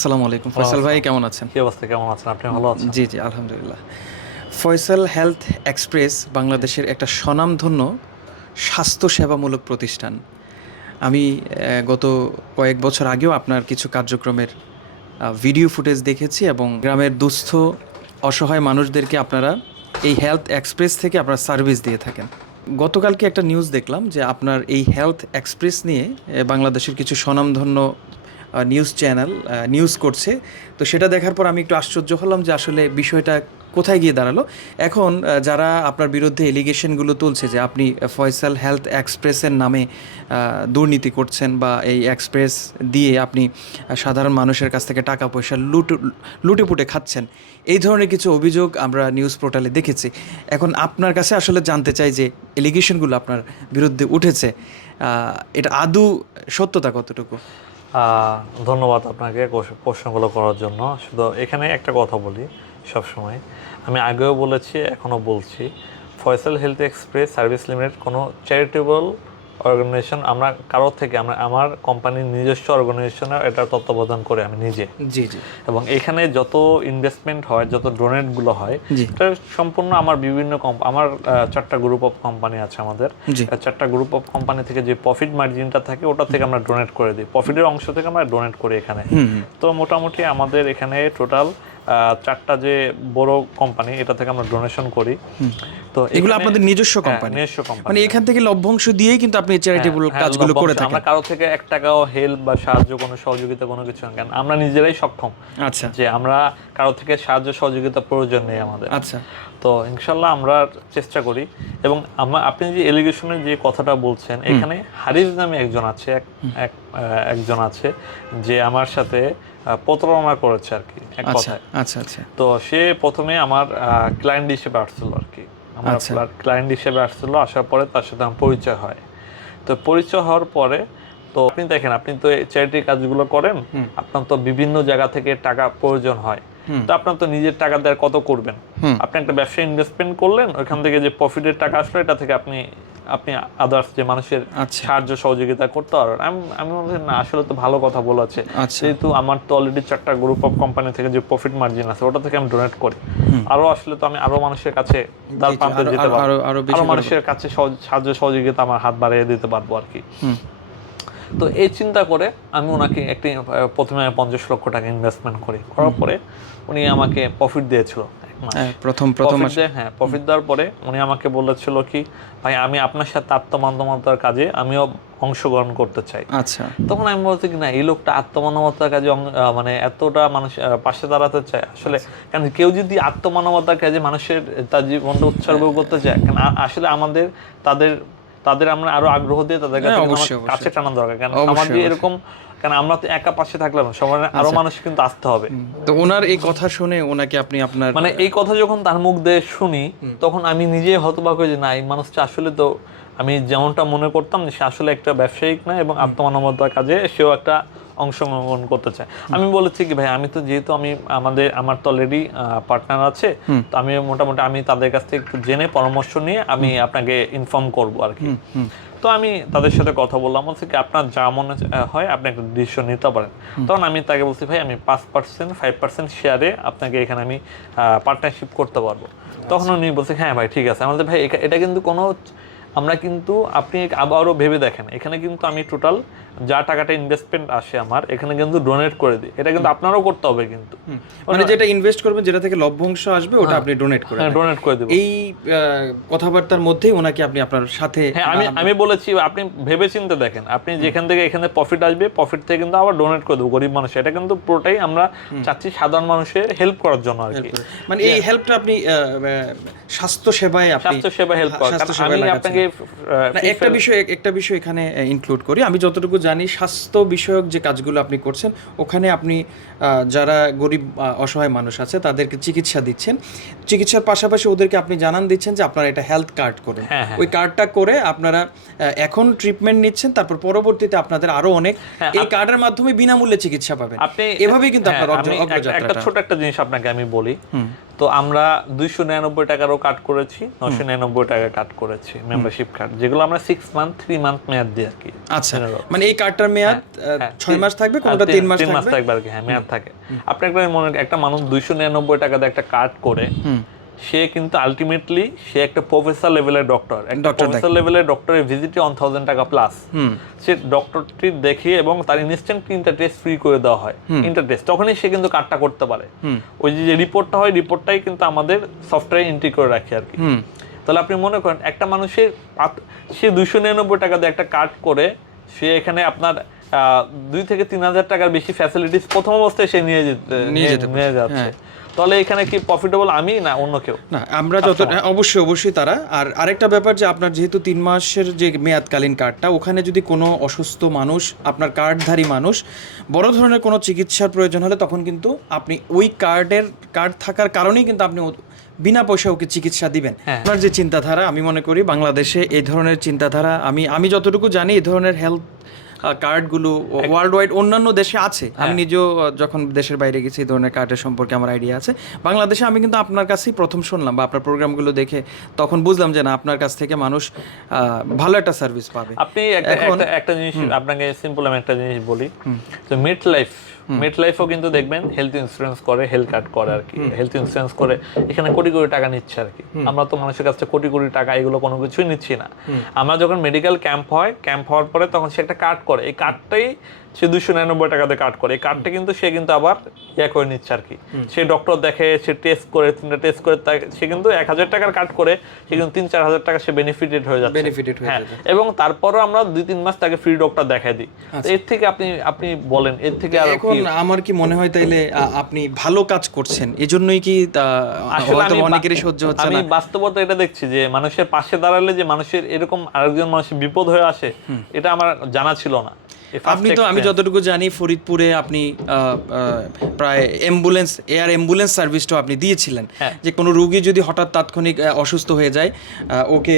আসসালামু আলাইকুম ফয়সাল ভাই, কেমন আছেন? কি অবস্থা, কেমন আছেন আপনি? ভালো আছেন? জি, জি, আলহামদুলিল্লাহ। ফয়সাল হেলথ এক্সপ্রেস বাংলাদেশের একটা স্বনামধন্য স্বাস্থ্যসেবামূলক প্রতিষ্ঠান। আমি গত কয়েক বছর আগেও আপনার কিছু কার্যক্রমের ভিডিও ফুটেজ দেখেছি এবং গ্রামের দুস্থ অসহায় মানুষদেরকে আপনারা এই হেলথ এক্সপ্রেস থেকে আপনারা সার্ভিস দিয়ে থাকেন। গতকালকে একটা নিউজ দেখলাম যে আপনার এই হেলথ এক্সপ্রেস নিয়ে বাংলাদেশের কিছু স্বনামধন্য নিউজ চ্যানেল নিউজ করছে। তো সেটা দেখার পর আমি একটু আশ্চর্য হলাম যে আসলে বিষয়টা কোথায় গিয়ে দাঁড়ালো। এখন যারা আপনার বিরুদ্ধে এলিগেশনগুলো তুলছে যে আপনি ফয়সাল হেলথ এক্সপ্রেসের নামে দুর্নীতি করছেন বা এই এক্সপ্রেস দিয়ে আপনি সাধারণ মানুষের কাছ থেকে টাকা পয়সা লুটেপুটে খাচ্ছেন, এই ধরনের কিছু অভিযোগ আমরা নিউজ পোর্টালে দেখেছি। এখন আপনার কাছে আসলে জানতে চাই যে এলিগেশনগুলো আপনার বিরুদ্ধে উঠেছে, এটা আদৌ সত্যতা কতটুকু? ধন্যবাদ আপনাকে প্রশ্নগুলো করার জন্য। শুধু এখানে একটা কথা বলি, সবসময় আমি আগেও বলেছি, এখনও বলছি, Faisal health express service limited কোনো চ্যারিটেবল অর্গানাইজেশন আমরা কারোর থেকে, আমার কোম্পানির নিজস্ব অর্গানাইজেশনের এটা তত্ত্বাবধান করে আমি নিজে। জি, জি। এবং এখানে যত ইনভেস্টমেন্ট হয়, যত ডোনেটগুলো হয়, জি। এটা সম্পূর্ণ আমার বিভিন্ন আমার 4টা গ্রুপ অফ কোম্পানি আছে আমাদের। জি। 4টা গ্রুপ অফ কোম্পানি থেকে যে প্রফিট মার্জিনটা থাকে ওটা থেকে আমরা ডোনেট করে দিই, প্রফিটের অংশ থেকে আমরা ডোনেট করি এখানে। তো মোটামুটি আমাদের এখানে টোটাল 4টা যে বড় কোম্পানি, এটা থেকে আমরা ডোনেশন করি। তো এগুলো আপনাদের নিজস্ব কোম্পানি? নিজস্ব কোম্পানি, মানে এখান থেকে লভ্যাংশ দিয়েই কিন্তু আপনি চ্যারিটেবল কাজগুলো করে থাকেন? আমরা কারো থেকে 1 টাকাও হেল্প বা সাহায্য, কোনো সহযোগিতা, কোনো কিছু না, কারণ আমরা নিজেরাই সক্ষম। আচ্ছা। যে আমরা কারো থেকে সাহায্য সহযোগিতা প্রয়োজন নেই আমাদের। আচ্ছা। তো ইনশাল্লাহ আমরা চেষ্টা করি। এবং আপনি যে এলিগেশনের যে কথাটা বলছেন, এখানে হারিস নামে একজন আছে যে আমার সাথে প্রতারণা করেছে আর কি, এক কথায়। আচ্ছা, আচ্ছা। তো সে প্রথমে আমার ক্লায়েন্ট হিসেবে আসছিল আর কি, আমার ক্লায়েন্ট হিসেবে আসছিল। আসার পরে তার সাথে আমার পরিচয় হয়। তো পরিচয় হওয়ার পরে, তো আপনি দেখেন, আপনি তো চ্যারিটি কাজগুলো করেন, আপনার তো বিভিন্ন জায়গা থেকে টাকা প্রয়োজন হয়। তো আপনার তো নিজের টাকা দিয়ে কত করবেন? আপনি একটা ব্যবসায় ইনভেস্টমেন্ট করলেন, ওইখান থেকে যে প্রফিটের টাকা আসলো, এটা থেকে আপনি আদার্স যে মানুষের সাহায্য সহযোগিতা করতে পারবেন। আমি বলছি না, আসলে তো ভালো কথা বলেছে, যেহেতু আমার তো অলরেডি 4টা গ্রুপ অফ কোম্পানি থেকে যে প্রফিট মার্জিন আছে ওটা থেকে আমি ডোনেট করি, আরো আসলে তো আমি আরো মানুষের কাছে দ্বার প্রান্তে যেতে পারবো, আরো মানুষের কাছে সাহায্য সহযোগিতা আমার হাত বাড়িয়ে দিতে পারবো আর কি। তো এই চিন্তা করে আমি ওনাকে প্রথমে 50 লক্ষ টাকা ইনভেস্টমেন্ট করার পরে উনি আমাকে প্রফিট দিয়েছিল প্রথম প্রফিট দেওয়ার পরে উনি আমাকে বলেছিল কি, ভাই আমি আপনার সাথে আত্মমানবতার কাজে আমিও অংশগ্রহণ করতে চাই। আচ্ছা। তখন আমি বলছি কি, না, এই লোকটা আত্মমানবতার কাজে মানে এতটা মানুষ পাশে দাঁড়াতে চায় আসলে। কারণ কেউ যদি আত্মমানবতার কাজে মানুষের তার জীবনটা উৎসর্গ করতে চায়, কারণ আসলে আমাদের তাদের আমরা আরো আগ্রহ দিয়ে তাদের কাছে টানা দরকার। কারণ আমাদের এরকম, কারণ আমরা তো একা পাশে থাকলাম না, সবার আরো মানুষ কিন্তু আসতে হবে। তো ওনার এই কথা শুনে ওনাকে আপনি আপনার, মানে এই কথা যখন তার মুখ দিয়ে শুনি, তখন আমি নিজে হতবাক হয়ে যে, না, এই মানুষটা আসলে তো আমি যেমনটা মনে করতাম সে আসলে একটা ব্যবসায়িক না, এবং আত্মমানবতার কাজে সেও একটা অংশগ্রহণ করতে চায়। আমি বলেছি কি, ভাই আমি তো যেহেতু আমার তো অলরেডি পার্টনার আছে, তো আমি মোটামুটি আমি তাদের কাছ থেকে একটু জেনে পরামর্শ নিয়ে আমি আপনাকে ইনফর্ম করবো আর কি। তো আমি তাদের সাথে কথা বললাম, বলছি কি আপনার যা মনে হয় আপনি একটা ডিসিশন নিতে পারেন। তখন আমি তাকে বলছি, ভাই আমি 5% 5% শেয়ারে আপনাকে এখানে আমি পার্টনারশিপ করতে পারবো। তখন উনি বলছে, হ্যাঁ ভাই ঠিক আছে। আমাদের ভাই এটা কিন্তু কোনো, আমরা কিন্তু আপনি আবারও ভেবে দেখেন, এখানে কিন্তু আমি টোটাল যা টাকাটা ইনভেস্টমেন্ট আসে আমার এখানে কিন্তু ডোনেট করে দিই। এটা কিন্তু আপনারও করতে হবে কিন্তু, মানে যেটা ইনভেস্ট করবেন, যেটা থেকে লভ্যাংশ আসবে ওটা আপনি ডোনেট করে দেন। ডোনেট করে দেব। এই কথাবার্তার মধ্যেই ওনাকে আপনি আপনার সাথে, হ্যাঁ, আমি বলেছি আপনি ভেবেচিন্তে দেখেন, আপনি যেখান থেকে এখানে প্রফিট আসবে, প্রফিট থেকে কিন্তু আবার ডোনেট করে দেবো গরিব মানুষ। এটা কিন্তু পুরোটাই আমরা চাচ্ছি সাধারণ মানুষের হেল্প করার জন্য আর কি। মানে এই হেল্পটা আপনি স্বাস্থ্য সেবায় হেল্প করেন। আমি আপনাকে একটা বিষয় এখানে ইনক্লুড করি। আমি যতটুকু জানি স্বাস্থ্য বিষয়ক যে কাজগুলো আপনি করছেন, ওখানে আপনি যারা গরিব অসহায় মানুষ আছে তাদেরকে চিকিৎসা দিচ্ছেন, চিকিৎসার পাশাপাশি ওদেরকে আপনি জানান দিচ্ছেন যে আপনারা এটা হেলথ কার্ড করুন। ওই কার্ডটা করে আপনারা এখন ট্রিটমেন্ট নিচ্ছেন, তারপর পরবর্তীতে আপনাদের আরো অনেক এই কার্ডের মাধ্যমে বিনামূল্যে চিকিৎসা পাবেন। আপনি এভাবেই কিন্তু আপনার অগ্রযাত্রাটা। একটা ছোট একটা জিনিস আপনাকে আমি বলি, তো আমরা 299 টাকারও কাট করেছি, 999 টাকা কাট করেছি মেম্বারশিপ কার্ড, যেগুলো আমরা 6 মান্থ 3 মান্থ মেয়াদ দিই আর কি। আচ্ছা, মানে এই কার্ডটার মেয়াদ 6 মাস থাকবে, কোনটা 3 মাস থাকবে আর কি। হ্যাঁ, মেয়াদ থাকে। আপনি একটা মানুষ 299 টাকা দিয়ে একটা কার্ড করে, সে কিন্তু আলটিমেটলি সে একটা প্রফেসর লেভেলের ডক্টর, একটা প্রফেসর লেভেলের ডক্টরের ভিজিটে 1000 টাকা প্লাস। সে ডক্টরটি দেখে এবং তার ইনস্ট্যান্ট ইন্টারটেস্ট ফ্রি করে দেওয়া হয়, ইন্টারটেস্ট, তখনই সে কিন্তু কার্ডটা করতে পারে। ওই যে রিপোর্টটা হয়, রিপোর্টটাই কিন্তু আমাদের সফটওয়্যারে এন্ট্রি করে রাখি আর কি। তাহলে আপনি মনে করেন একটা মানুষের সে 299 টাকা দিয়ে একটা কার্ড করে সে এখানে আপনার 2 থেকে 3,000 টাকার বেশি ফ্যাসিলিটিস প্রথম অবস্থায় সে নিয়ে যাচ্ছে। তাহলে এখানে কি প্রফিটেবল আমি না অন্য কেউ? না, আমরা যত অবশ্যই তারা। আর আরেকটা ব্যাপার যে আপনার যেহেতু 3 মাসের যে মেয়াদকালীন কার্ডটা, ওখানে যদি কোনো অসুস্থ মানুষ, আপনার কার্ডধারী মানুষ বড় ধরনের কোনো চিকিৎসার প্রয়োজন হলে, তখন কিন্তু আপনি ওই কার্ড থাকার কারণেই কিন্তু আপনি বিনা পয়সা ওকে চিকিৎসা দিবেন। আপনার যে চিন্তাধারা, আমি মনে করি বাংলাদেশে এই ধরনের চিন্তাধারা, আমি যতটুকু জানি এই ধরনের হেলথ কার্ডগুলো ওয়ার্ল্ড ওয়াইড অন্যান্য দেশে আছে। আমি নিজেও যখন দেশের বাইরে গেছি এই ধরনের কার্ডের সম্পর্কে আমার আইডিয়া আছে। বাংলাদেশে আমি কিন্তু আপনার কাছেই প্রথম শুনলাম, বা আপনার প্রোগ্রামগুলো দেখে তখন বুঝলাম যে না, আপনার কাছ থেকে মানুষ ভালো একটা সার্ভিস পাবে। আপনি একটা জিনিস আপনাকে সিম্পল আমি একটা জিনিস বলি, তো মেট লাইফও কিন্তু দেখবেন হেলথ ইন্স্যুরেন্স করে, হেলথ কার্ড করে আর কি, হেলথ ইন্স্যুরেন্স করে এখানে কোটি কোটি টাকা নিচ্ছে আর কি। আমরা তো মানুষের কাছ থেকে কোটি কোটি টাকা এগুলো কোনো কিছুই নিচ্ছি না। আমরা যখন মেডিকেল ক্যাম্প হওয়ার পরে তখন সে একটা কার্ড করে, এই কার্ডটাই সে 299 টাকাতে কার্ড করে, এই কার্ডটা কিন্তু সে কিন্তু আবার করে নিচ্ছে আর কি। সে ডক্টর দেখে, সে টেস্ট করে, 3টা টেস্ট করে, সে কিন্তু 1,000 টাকার কার্ড করে সে কিন্তু 3-4 হাজার টাকা সে বেনিফিটেড হয়ে যাচ্ছে। হ্যাঁ, এবং তারপরও আমরা 2-3 মাস তাকে ফ্রি ডক্টর দেখাই দিই। এর থেকে আপনি বলেন, এর থেকে আর এখন আমার কি মনে হয় তাইলে আপনি ভালো কাজ করছেন, এজন্যই কি হয়তো অনেকেরই সহ্য হচ্ছে না? আমি বাস্তবতা এটা দেখছি যে মানুষের পাশে দাঁড়ালে যে মানুষের এরকম আরেকজন মানুষের বিপদ হয়ে আসে, এটা আমার জানা ছিল না। আমি যতটুকু জানি ফরিদপুরে আপনি প্রায় এয়ার অ্যাম্বুলেন্স সার্ভিসটাও আপনি দিয়েছিলেন, যে কোনো রোগী যদি হঠাৎ তাৎক্ষণিক অসুস্থ হয়ে যায়, ওকে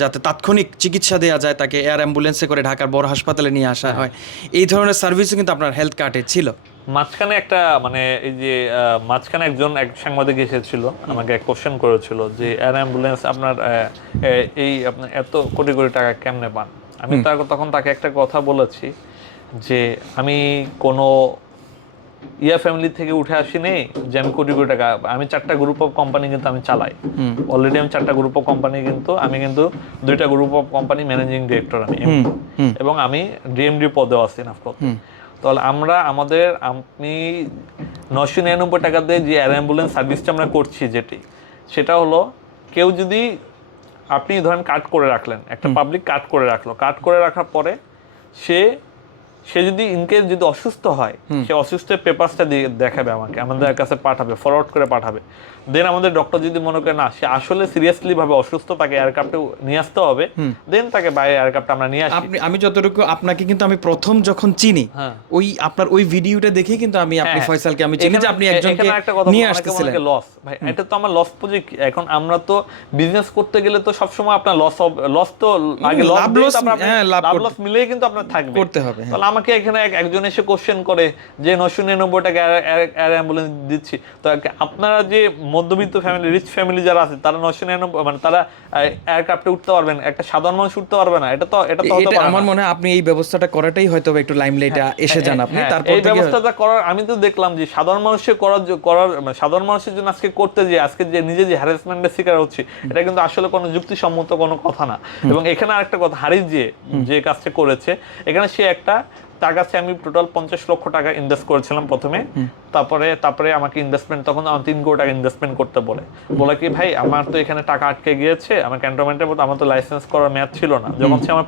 যাতে তাৎক্ষণিক চিকিৎসা দেওয়া যায়, তাকে এয়ার অ্যাম্বুলেন্সে করে ঢাকার বড় হাসপাতালে নিয়ে আসা হয়। এই ধরনের সার্ভিসও কিন্তু আপনার হেলথ কার্ডে ছিল। মাঝখানে একজন সাংবাদিক এসেছিল, আমাকে এক কোশ্চেন করেছিল যে এয়ার অ্যাম্বুলেন্স আপনার আপনার এত কোটি কোটি টাকা কেমনে পান? আমি তখন তাকে একটা কথা বলেছি যে আমি কোনো ফ্যামিলি থেকে উঠে আসিনি যে আমি কোটি কোটি টাকা, আমি 4টা গ্রুপ অফ কোম্পানি কিন্তু আমি চালাই অলরেডি। আমি 4টা গ্রুপ অফ কোম্পানি কিন্তু আমি 2টা group of company managing director আমি, এবং আমি ডিএমডি পদেও আছি নাফকত। তাহলে আপনি 999 টাকা দিয়ে যে এয়ার অ্যাম্বুলেন্স সার্ভিসটা আমরা করছি, সেটা হলো কেউ যদি আপনি ধরেন কার্ড করে রাখলেন, একটা পাবলিক কার্ড করে রাখার পরে সে যদি ইনকেস যদি অসুস্থ হয়, সে অসুস্থের পেপারসটা দিয়ে দেখাবে আমাদের কাছে পাঠাবে, ফরওয়ার্ড করে পাঠাবে। দেন আমাদের ডক্টর যদি মনে করে না সে আসলে সিরিয়াসলি ভাবে অসুস্থ, তাকে এয়ারক্রাফটে নিয়ে আসতে হবে, দেন তাকে বাইরে এয়ারক্রাফটে আমরা নিয়ে আসি। আমি যতটুকু আপনাকে কিন্তু আমি প্রথম যখন চিনি, আপনার ওই ভিডিওটা দেখেই কিন্তু আপনি ফয়সালকে আমি চিনি যে আপনি একজনকে নিয়ে আসতেছিলেন। লস ভাই, এটা তো আমার লস প্রজেক্ট। এখন আমরা তো বিজনেস করতে গেলে তো সবসময় আপনার লস তো আগে লস মিলেই কিন্তু আপনার থাকবে, করতে হবে। তাহলে আমাকে এখানে একজন এসে কোশ্চেন করে যে 999 টাকা এয়ার অ্যাম্বুলেন্স দিচ্ছি, তো আপনারা যে মধ্যবিত্ত ফ্যামিলি, রিচ ফ্যামিলি যারা আছে, তারা 999 মানে তারা এয়ারক্রাফটে উঠতে পারবেন, একটা সাধারণ মানুষ উঠতে পারবে না। এটা তো আমার মনে হয় আপনি এই ব্যবস্থাটা করাটাই হয়তো একটু লাইমলাইটে এসে যান আপনি। তারপর এই ব্যবস্থাটা করার আমি তো দেখলাম যে সাধারণ মানুষের জন্য আজকে করতে যে আজকে যে নিজে যে হ্যারাসমেন্টের শিকার হচ্ছে, এটা কিন্তু আসলে কোনো যুক্তিসম্মত কোনো কথা না। এবং এখানে আরেকটা কথা, হারিস যে কাজটা করেছে, এখানে সে তার কাছে আমি টোটাল 50 লক্ষ টাকা ইনভেস্ট করেছিলাম প্রথমে। তারপরে আমাকে ইনভেস্টমেন্ট, তখন আমার 3 কোটি টাকা ইনভেস্টমেন্ট করতে বলে কি ভাই আমার তো এখানে টাকা আটকে গিয়েছে, আমার ক্যান্টনমেন্টের মতো আমার তো লাইসেন্স করার মেয়াদ ছিল না। যখন সে আমার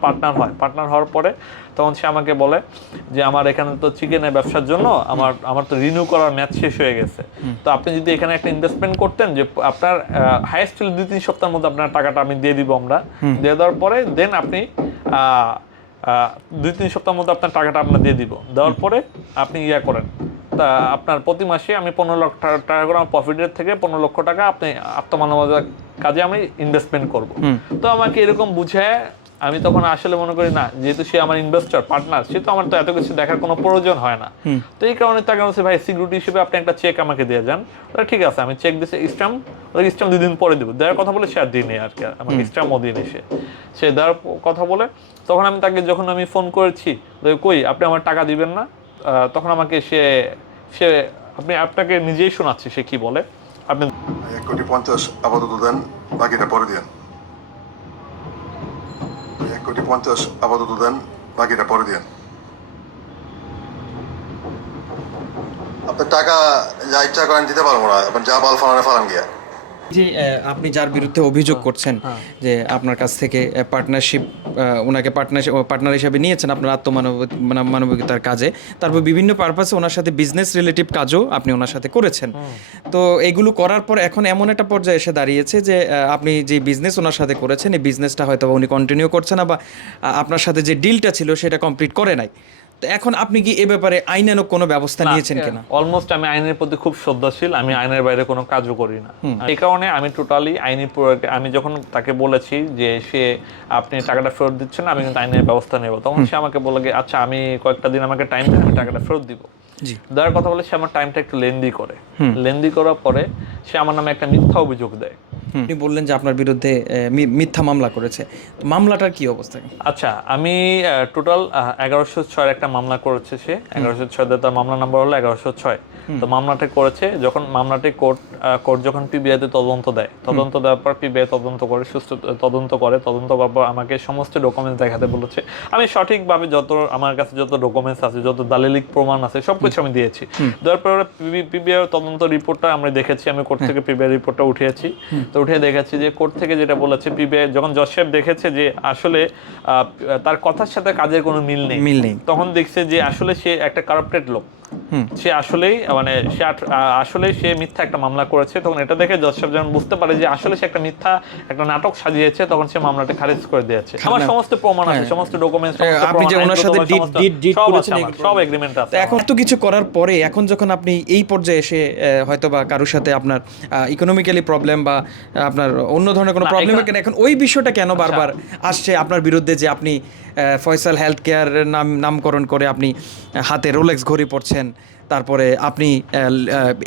পার্টনার হওয়ার পরে তখন সে আমাকে বলে যে আমার এখানে তো চিকেনের ব্যবসার জন্য আমার তো রিনিউ করার মেয়াদ শেষ হয়ে গেছে, তো আপনি যদি এখানে একটা ইনভেস্টমেন্ট করতেন যে আপনার হাইয়েস্ট 2-3 সপ্তাহের মধ্যে আপনার টাকাটা আমি দিয়ে দিব, আমরা দিয়ে দেওয়ার পরে দেন আপনি 2-3 সপ্তাহের মধ্যে আপনার টাকাটা আপনার দিয়ে দিব, দেওয়ার পরে আপনি করেন, তা আপনার প্রতি মাসে আমি 15 লক্ষ টাকা করে আমার প্রফিটের থেকে 15 লক্ষ টাকা আপনি আত্মমানবতার কাজে আমি ইনভেস্টমেন্ট করব। তো আমাকে এরকম বুঝে আমি তখন আসলে মনে করি না, যেহেতু সে আমার ইনভেস্টর পার্টনার, সে তো আমার তো এত কিছু দেখার কোনো প্রয়োজন হয় না। তো এই কারণে তাকে বলছে ভাই সিকিউরিটি হিসেবে আপনি একটা চেক আমাকে দিয়ে যান। ঠিক আছে, আমি চেক দিয়েছি, স্ট্যাম্প 2 দিন পরে দিব, দেওয়ার কথা বলে সে আর দিনে আর কি, আমাকে স্ট্যাম্পও দিন এসে সে দেওয়ার কথা বলে। তখন আমি তাকে যখন আমি ফোন করেছি কই আপনি আমার টাকা দিবেন না, তখন আমাকে সে সে আপনাকে নিজেই শোনাচ্ছি সে কি বলে। আপনি 1,50,00,000 আপাতত দেন, বাকিটা পরে দেন। 1,50,00,000 আপাতত দেন, বাকিটা পরে দেন। আপনার টাকা যা ইচ্ছা করেন দিতে পারবো না, আপনার যা বাল ফালানে ফালান গিয়া। যে আপনি যার বিরুদ্ধে অভিযোগ করছেন যে আপনার কাছ থেকে পার্টনারশিপ, ওনাকে পার্টনার হিসেবে নিয়েছেন আপনার মানবিকতার কাজে, তারপর বিভিন্ন পারপাসে ওনার সাথে বিজনেস রিলেটিভ কাজও আপনি ওনার সাথে করেছেন। তো এগুলো করার পর এখন এমন একটা পর্যায়ে এসে দাঁড়িয়েছে যে আপনি যে বিজনেস ওনার সাথে করেছেন, এই বিজনেসটা হয়তো উনি কন্টিনিউ করছেন না, বা আপনার সাথে যে ডিলটা ছিল সেটা কমপ্লিট করে নাই। তো এখন আপনি কি এ ব্যাপারে আইনানুগ কোনো ব্যবস্থা নিয়েছেন কিনা? অলমোস্ট আমি আইনের প্রতি খুব শ্রদ্ধাশীল, আমি আইনের বাইরে কোনো কাজও করি না। এই কারণে আমি টোটালি আইনি আমি যখন তাকে বলেছি যে সে আপনি টাকাটা ফেরত দিচ্ছেন না, আমি কিন্তু আইনের ব্যবস্থা নেব, তখন সে আমাকে বলে আচ্ছা আমি কয়েকটা দিন আমাকে টাইম দেন, আমি টাকাটা ফেরত দিব। দেওয়ার কথা বলে সে আমার টাইমটা একটু লেন্দি করে, লেন্দি করার পরে সে আমার নামে একটা মিথ্যা অভিযোগ দেয়। আপনি বললেন যে আপনার বিরুদ্ধে মিথ্যা মামলা করেছে, মামলাটার কি অবস্থা? আচ্ছা, আমি টোটাল 1106 একটা মামলা করেছে সে, 1106 তার মামলা নাম্বার হলো 1106। তো মামলাটা করেছে, যখন মামলাটি কোর্ট যখন পিবিআই তে তদন্ত দেওয়ার পর পিবিআই তদন্ত করে, সুস্থ তদন্ত করার পর আমাকে সমস্ত ডকুমেন্টস দেখাতে বলেছে। আমি সঠিকভাবে যত আমার কাছে যত ডকুমেন্টস আছে, যত দালিলিক প্রমাণ আছে সবকিছু আমি দিয়েছি। দেওয়ার পর পিবিআই তদন্ত রিপোর্টটা আমরা দেখেছি, আমি কোর্ট থেকে পিবিআই রিপোর্টটা উঠিয়েছি। তো উঠে দেখেছি যে কোর্ট থেকে যেটা বলেছে, পিবিআই যখন জজ সাহেব দেখেছে যে আসলে তার কথার সাথে কাজের কোনো মিল নেই, তখন দেখছে যে আসলে সে একটা কারাপ্টেড লোক, সে আসলেই আসলেই সে মিথ্যা একটা মামলা করেছে। তখন এটা দেখে জজ সাহেব যখন বুঝতে পারে যে আসলে সে একটা মিথ্যা একটা নাটক সাজিয়েছে, তখন সে মামলাটা খারিজ করে দিয়েছে। আমার সমস্ত প্রমাণ আছে, সমস্ত ডকুমেন্টস, আপনি যে ওনার সাথে ডিড করেছেন সব এগ্রিমেন্ট আছে। এখন তো কিছু করার পরে, এখন যখন আপনি এই পর্যায়ে এসে হয়তোবা কারোর সাথে আপনার ইকোনমিক্যালি প্রবলেম বা আপনার অন্য ধরনের কোনো প্রবলেম, এখন ওই বিষয়টা কেন বারবার আসছে আপনার বিরুদ্ধে যে আপনি ফয়সাল হেলথ কেয়ার নামকরণ করে আপনি হাতে রোলেক্স ঘড়ি পরছেন, তারপরে আপনি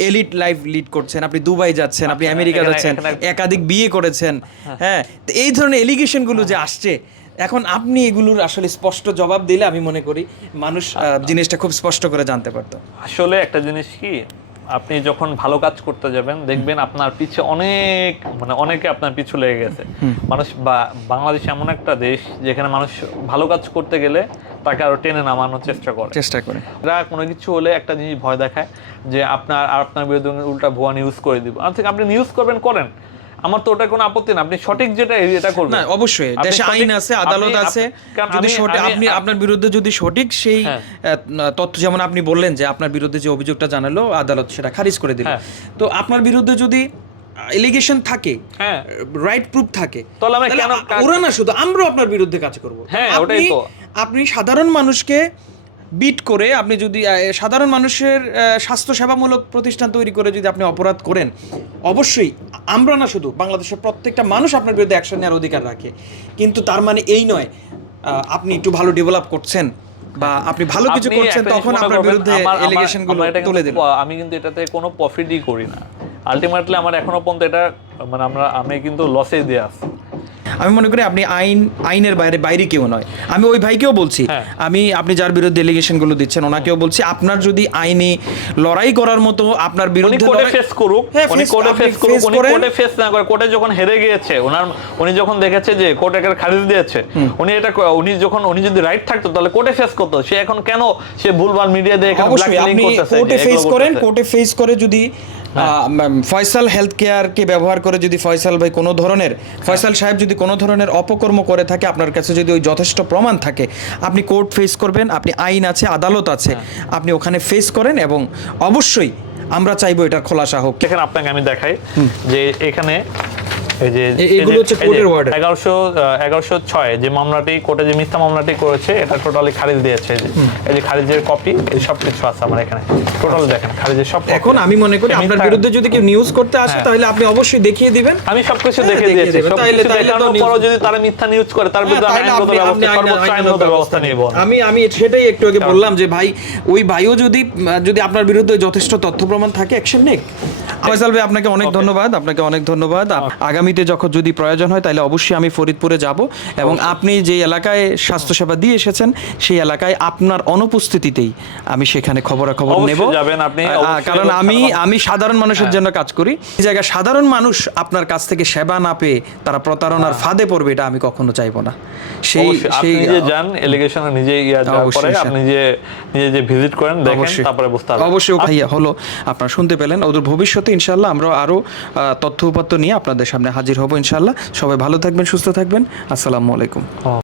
এলিট লাইফ লিড করছেন, আপনি দুবাই যাচ্ছেন, আপনি আমেরিকা যাচ্ছেন, একাধিক বিয়ে করেছেন, হ্যাঁ, তো এই ধরনের এলিগেশনগুলো যে আসছে, এখন আপনি এগুলোর আসলে স্পষ্ট জবাব দিলে আমি মনে করি মানুষ জিনিসটা খুব স্পষ্ট করে জানতে পারতো। আসলে একটা জিনিস কি, আপনি যখন ভালো কাজ করতে যাবেন দেখবেন আপনার পিছে অনেকে আপনার পিছু লেগে গেছে। মানুষ বাংলাদেশ এমন একটা দেশ যেখানে মানুষ ভালো কাজ করতে গেলে তাকে আরো টেনে নামানোর চেষ্টা করে। এরা কোনো কিছু হলে একটা জিনিস ভয় দেখায় যে আপনার বিরুদ্ধে উল্টা ভুয়া নিউজ করে দিব। আপনি নিউজ করেন, আমার তো ওটা কোনো আপত্তি না, আপনি সঠিক যেটা এটা করবেন। না, অবশ্যই দেশে আইন আছে, আদালত আছে, যদি আপনি আপনার বিরুদ্ধে যদি সঠিক সেই তথ্য, যেমন আপনি বললেন যে আপনার বিরুদ্ধে যে অভিযোগটা জানালো আদালত সেটা খারিজ করে দিল, তো আপনার বিরুদ্ধে যদি এলিগেশন থাকে, রাইট প্রুফ থাকে, তাহলে ওরা না শুধু আমরাও আপনার বিরুদ্ধে কাজ করব। আপনি সাধারণ মানুষকে বিট করে, আপনি যদি সাধারণ মানুষের স্বাস্থ্য সেবামূলক প্রতিষ্ঠান তৈরি করে যদি আপনি অপরাধ করেন, অবশ্যই আমরা না শুধু বাংলাদেশের প্রত্যেকটা মানুষ আপনার বিরুদ্ধে অ্যাকশন নেওয়ার অধিকার রাখে। কিন্তু তার মানে এই নয় আপনি একটু ভালো ডেভেলপ করছেন বা আপনি ভালো কিছু করছেন তখন আপনার বিরুদ্ধে এলিগেশনগুলো তুলে দিন। আমি কিন্তু এটাতে কোনো প্রফিটই করি না, আলটিমেটলি আমার এখনো পর্যন্ত এটা আমি কিন্তু লসে দিয়ে আসি। আমি মনে করি আপনি আইনের বাইরে কেউ নয়। আমি ওই ভাইকেও বলছি, আপনি যার বিরুদ্ধে এলিগেশনগুলো দিচ্ছেন ওনাকেও বলছি, আপনার যদি আইনি লড়াই করার মতো আপনার বিরুদ্ধে কোর্টে যখন হেরে গিয়েছে, উনি যখন দেখেছে যে কোর্ট একটা খারিজ দিয়েছে, উনি যদি রাইট থাকতো তাহলে কোর্টে ফেস করতো। সে এখন কেন সে ভুলভাল মিডিয়া দিয়ে কোর্টে ফেস করে যদি ফয়সাল হেলথ কেয়ারকে ব্যবহার করে যদি ফয়সাল সাহেব যদি কোনো ধরনের অপকর্ম করে থাকে, আপনার কাছে যদি ওই যথেষ্ট প্রমাণ থাকে, আপনি কোর্ট ফেস করবেন, আপনি আইন আছে, আদালত আছে, আপনি ওখানে ফেস করেন এবং অবশ্যই আমরা চাইবো এটার খোলাসা হোক। এখানে আপনাকে আমি দেখাই যে এখানে এই যে এগুলো হচ্ছে কোর্টের order। 1106 যে মামলাটি কোর্টে যে মিথ্যা মামলাটি করেছে এটা টোটালি খারিজ দিয়েছে। এই যে খারিজের কপি এই সব কিছু আছে আমার এখানে, টোটাল দেখেন খারিজের সব copy। এখন আমি মনে করি আপনার বিরুদ্ধে যদি কেউ নিউজ করতে আসে তাহলে আপনি অবশ্যই দেখিয়ে দিবেন। আমি সবকিছু হ্যাঁ, দেখে দেখিয়ে দিয়েছি, দেবেন। সবকিছু তাইলে তো দেখানোর news- পরও যদি তারা মিথ্যা নিউজ করে তার বিরুদ্ধে আমি তাইলে আইনগত আপনি- ব্যবস্থা, আপনি সর্বোচ্চ আইনগত ব্যবস্থা নিব। আমি সেটাই একটু আগে বললাম যে ভাই ওই ভাইও যদি আপনার বিরুদ্ধে যথেষ্ট তথ্য প্রমাণ থাকে অ্যাকশন নেক। ফয়সাল ভাই আপনাকে অনেক ধন্যবাদ, আপনাকে অনেক ধন্যবাদ। আগামীতে যখন যদি প্রয়োজন হয় তাহলে অবশ্যই আমি ফরিদপুরে যাব এবং আপনি যে এলাকায় স্বাস্থ্যসেবা দিয়ে এসেছেন সেই এলাকায় আপনার অনুপস্থিতিতেই আমি সেখানে খবরাখবর নেব। অবশ্যই যাবেন আপনি, অবশ্যই কারণ আমি সাধারণ মানুষের জন্য কাজ করি। এই জায়গায় সাধারণ মানুষ আপনার কাছ থেকে সেবা না পেয়ে তারা প্রতারণার ফাঁদে পড়বে, এটা আমি কখনো চাইবো না। অবশ্যই আপনি নিজে যান এলিগেশনে, নিজে যাওয়ার পরে আপনি নিজে যে ভিজিট করেন দেখেন, তারপরে বুঝতে পারবেন। অবশ্যই ভাইয়া হলো আপনারা শুনতে পেলেন। ওদের ভবিষ্যতে ইনশাআল্লাহ আমরা আরো তথ্য উপাত্ত নিয়ে আপনাদের সামনে হাজির হব ইনশাআল্লাহ। সবাই ভালো থাকবেন, সুস্থ থাকবেন। আসসালামু আলাইকুম।